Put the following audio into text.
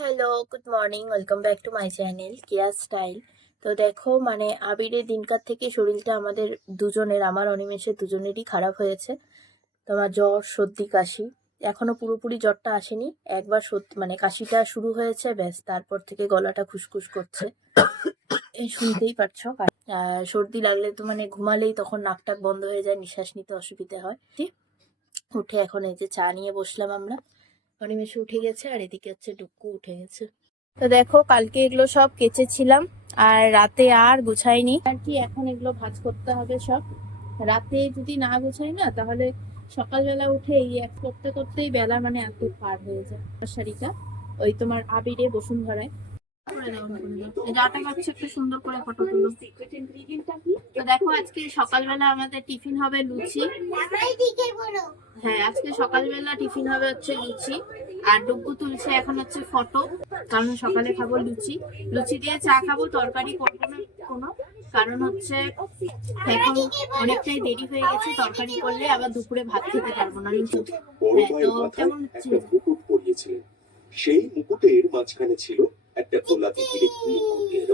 Hello, good morning. Welcome back to my channel Keya style. তো দেখো আবিরের দিনকার থেকে শরীরটা আমাদের দুজনের, আমার অনিমেষের দুজনেরই খারাপ হয়েছে। তোমার জ্বর, সর্দি, কাশি। এখনো পুরোপুরি জ্বরটা আসেনি। একবার সত্যি কাশিটা শুরু হয়েছে, ব্যাস তারপর থেকে গলাটা খুসখুস করছে। এই শুনতেই পারছো। সর্দি লাগলে তো ঘুমালেই তখন নাক টাক বন্ধ হয়ে যায়, নিঃশ্বাস নিতে অসুবিধা হয়। উঠে এখন এই যে চা নিয়ে বসলাম আমরা। অনিমেষে উঠে গেছে আর এদিকে হচ্ছে ডুক্কু উঠে গেছে। তো দেখো কালকে এগুলো সব কেচেছিলাম আর রাতে আর গুছাইনি আর কি। এখন এগুলো ভাঁজ করতে হবে সব। রাতে যদি না গুছাই না তাহলে সকালবেলা উঠে এই এক করতে করতেই বেলা এত পার হয়ে যায়। শাড়িটা ওই তোমার আবিরে বসুন্ধরায় যাটা পাচ্ছে একটু সুন্দর করে ফটো তুলো। তো দেখো আজকে সকালবেলা আমাদের টিফিন হবে লুচি। হ্যাঁ, আজকে সকালবেলা টিফিন হবে হচ্ছে লুচি। আর ডুগু তুলছে এখন হচ্ছে ফটো, কারণ সকালে খাবো লুচি। লুচি দিয়ে চা খাবো, তরকারি করবো না কোনো, কারণ হচ্ছে এখন অনেকটাই দেরি হয়ে গেছে। তরকারি করলে আবার দুপুরে ভাত খেতে পারবো না। হ্যাঁ, তো কেমন হচ্ছে? মুকুট পরিয়েছিলেন, সেই মুকুটের মাঝখানে ছিল একটা গোলাপি মুকুট।